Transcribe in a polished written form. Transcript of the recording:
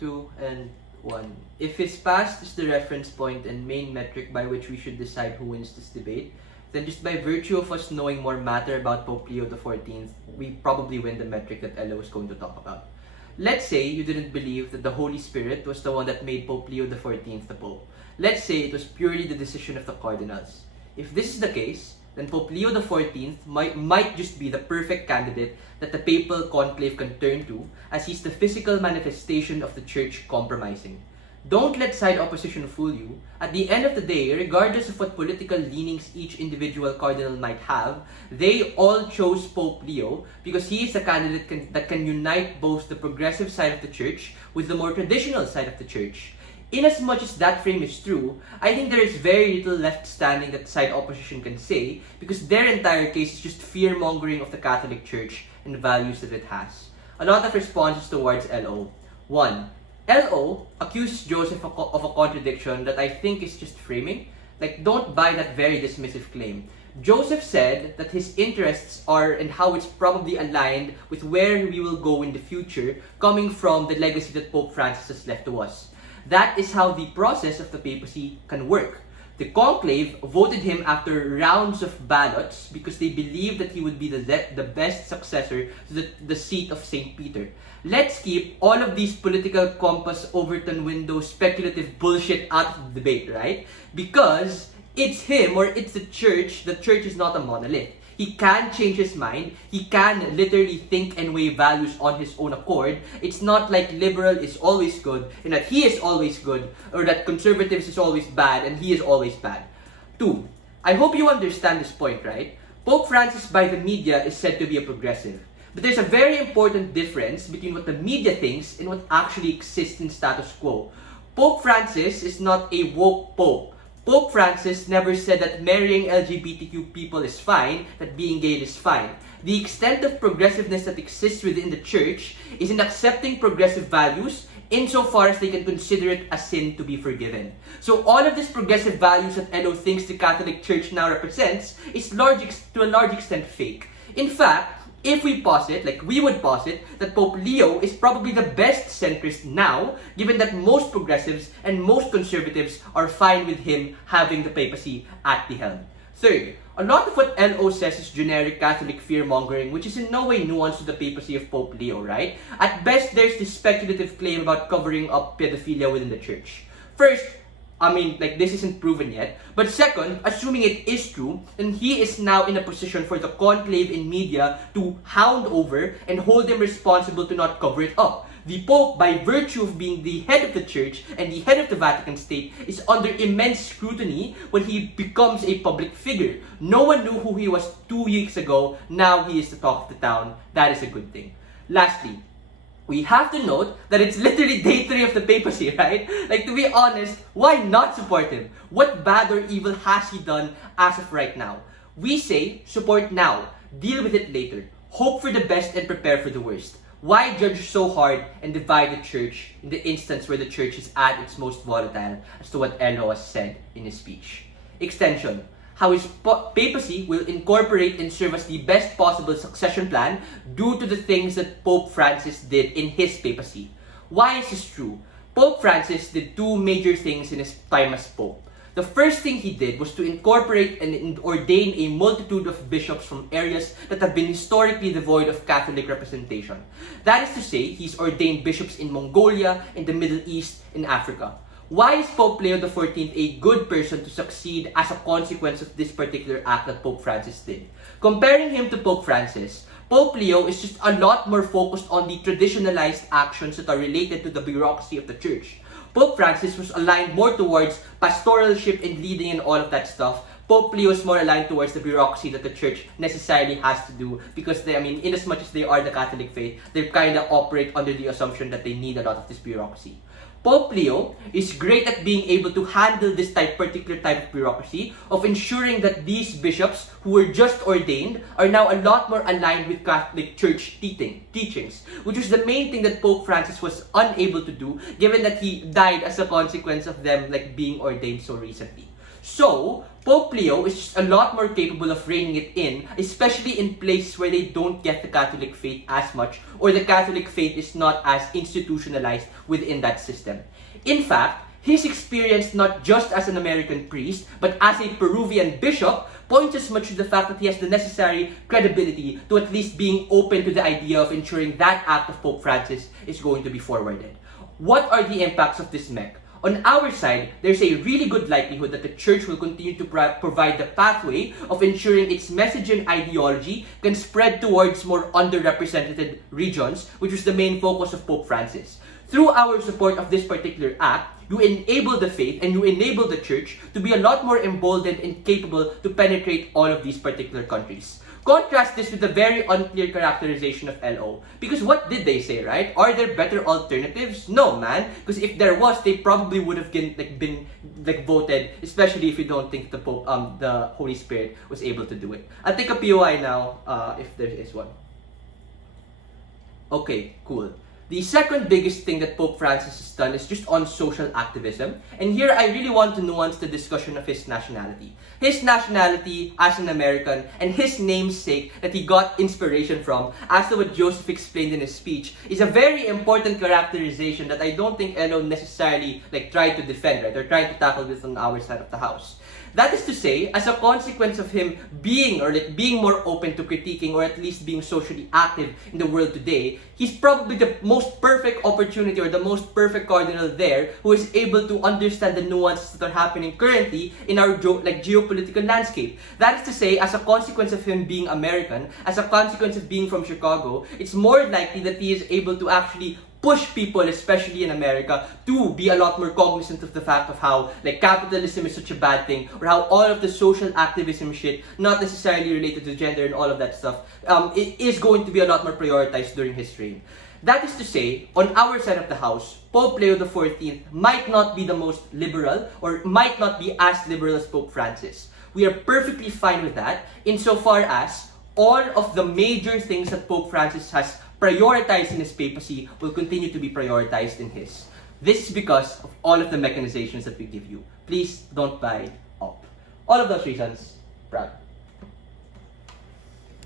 2, and 1. If his past is the reference point and main metric by which we should decide who wins this debate, then just by virtue of us knowing more matter about Pope Leo XIV, we probably win the metric that Elo is going to talk about. Let's say you didn't believe that the Holy Spirit was the one that made Pope Leo XIV the Pope. Let's say it was purely the decision of the cardinals. If this is the case, then Pope Leo XIV might just be the perfect candidate that the papal conclave can turn to, as he's the physical manifestation of the church compromising. Don't let side opposition fool you. At the end of the day, regardless of what political leanings each individual cardinal might have, they all chose Pope Leo because he is a candidate that can unite both the progressive side of the church with the more traditional side of the church. Inasmuch as that frame is true, I think there is very little left standing that side opposition can say, because their entire case is just fear-mongering of the Catholic Church and values that it has. A lot of responses towards LO. 1. LO accuses Joseph of a contradiction that I think is just framing. Like, don't buy that very dismissive claim. Joseph said that his interests are and how it's probably aligned with where we will go in the future, coming from the legacy that Pope Francis has left to us. That is how the process of the papacy can work. The conclave voted him after rounds of ballots because they believed that he would be the best successor to the seat of St. Peter. Let's keep all of these political compass Overton window speculative bullshit out of the debate, right? Because it's him or it's the church. The church is not a monolith. He can change his mind. He can literally think and weigh values on his own accord. It's not like liberal is always good and that he is always good, or that conservatives is always bad and he is always bad. 2. I hope you understand this point, right? Pope Francis by the media is said to be a progressive. But there's a very important difference between what the media thinks and what actually exists in status quo. Pope Francis is not a woke pope. Pope Francis never said that marrying LGBTQ people is fine, that being gay is fine. The extent of progressiveness that exists within the church is in accepting progressive values insofar as they can consider it a sin to be forgiven. So all of these progressive values that Elo thinks the Catholic Church now represents is to a large extent fake. In fact, if we posit, like we would posit, that Pope Leo is probably the best centrist now, given that most progressives and most conservatives are fine with him having the papacy at the helm. 3. A lot of what LO says is generic Catholic fear-mongering, which is in no way nuanced to the papacy of Pope Leo, right? At best, there's this speculative claim about covering up pedophilia within the church. First, this isn't proven yet. But second, assuming it is true, then he is now in a position for the conclave in media to hound over and hold him responsible to not cover it up. The Pope, by virtue of being the head of the Church and the head of the Vatican State, is under immense scrutiny when he becomes a public figure. No one knew who he was 2 weeks ago. Now he is the talk of the town. That is a good thing. Lastly, we have to note that it's literally day 3 of the papacy, right? Like, to be honest, why not support him? What bad or evil has he done as of right now? We say, support now, deal with it later, hope for the best and prepare for the worst. Why judge so hard and divide the church in the instance where the church is at its most volatile, as to what Elo has said in his speech? Extension. How his papacy will incorporate and serve as the best possible succession plan due to the things that Pope Francis did in his papacy. Why is this true? Pope Francis did 2 major things in his time as Pope. The first thing he did was to incorporate and ordain a multitude of bishops from areas that have been historically devoid of Catholic representation. That is to say, he's ordained bishops in Mongolia, in the Middle East, in Africa. Why is Pope Leo XIV a good person to succeed as a consequence of this particular act that Pope Francis did? Comparing him to Pope Francis, Pope Leo is just a lot more focused on the traditionalized actions that are related to the bureaucracy of the church. Pope Francis was aligned more towards pastoralship and leading and all of that stuff. Pope Leo is more aligned towards the bureaucracy that the church necessarily has to do, because in as much as they are the Catholic faith, they kind of operate under the assumption that they need a lot of this bureaucracy. Pope Leo is great at being able to handle this particular type of bureaucracy, of ensuring that these bishops who were just ordained are now a lot more aligned with Catholic Church teachings, which is the main thing that Pope Francis was unable to do, given that he died as a consequence of them being ordained so recently. So, Pope Leo is just a lot more capable of reining it in, especially in places where they don't get the Catholic faith as much, or the Catholic faith is not as institutionalized within that system. In fact, his experience not just as an American priest, but as a Peruvian bishop, points as much to the fact that he has the necessary credibility to at least being open to the idea of ensuring that act of Pope Francis is going to be forwarded. What are the impacts of this mech? On our side, there's a really good likelihood that the church will continue to provide the pathway of ensuring its message and ideology can spread towards more underrepresented regions, which was the main focus of Pope Francis. Through our support of this particular act, you enable the faith and you enable the church to be a lot more emboldened and capable to penetrate all of these particular countries. Contrast this with the very unclear characterization of LO. Because what did they say, right? Are there better alternatives? No, man. Because if there was, they probably would have been voted, especially if you don't think the Pope, the Holy Spirit was able to do it. I'll take a POI now, if there is one. Okay, cool. The second biggest thing that Pope Francis has done is just on social activism. And here I really want to nuance the discussion of his nationality. His nationality as an American and his namesake that he got inspiration from, as to what Joseph explained in his speech, is a very important characterization that I don't think Elo necessarily tried to defend, right, or tried to tackle this on our side of the house. That is to say, as a consequence of him being more open to critiquing or at least being socially active in the world today, he's probably the most perfect opportunity or the most perfect cardinal there who is able to understand the nuances that are happening currently in our geopolitical landscape. That is to say, as a consequence of him being American, as a consequence of being from Chicago, it's more likely that he is able to actually push people, especially in America, to be a lot more cognizant of the fact of how capitalism is such a bad thing, or how all of the social activism shit, not necessarily related to gender and all of that stuff, it is going to be a lot more prioritized during his reign. That is to say, on our side of the house, Pope Leo XIV might not be the most liberal, or might not be as liberal as Pope Francis. We are perfectly fine with that, insofar as all of the major things that Pope Francis has prioritized in his papacy will continue to be prioritized in his. This is because of all of the mechanizations that we give you. Please don't buy up. All of those reasons, proud.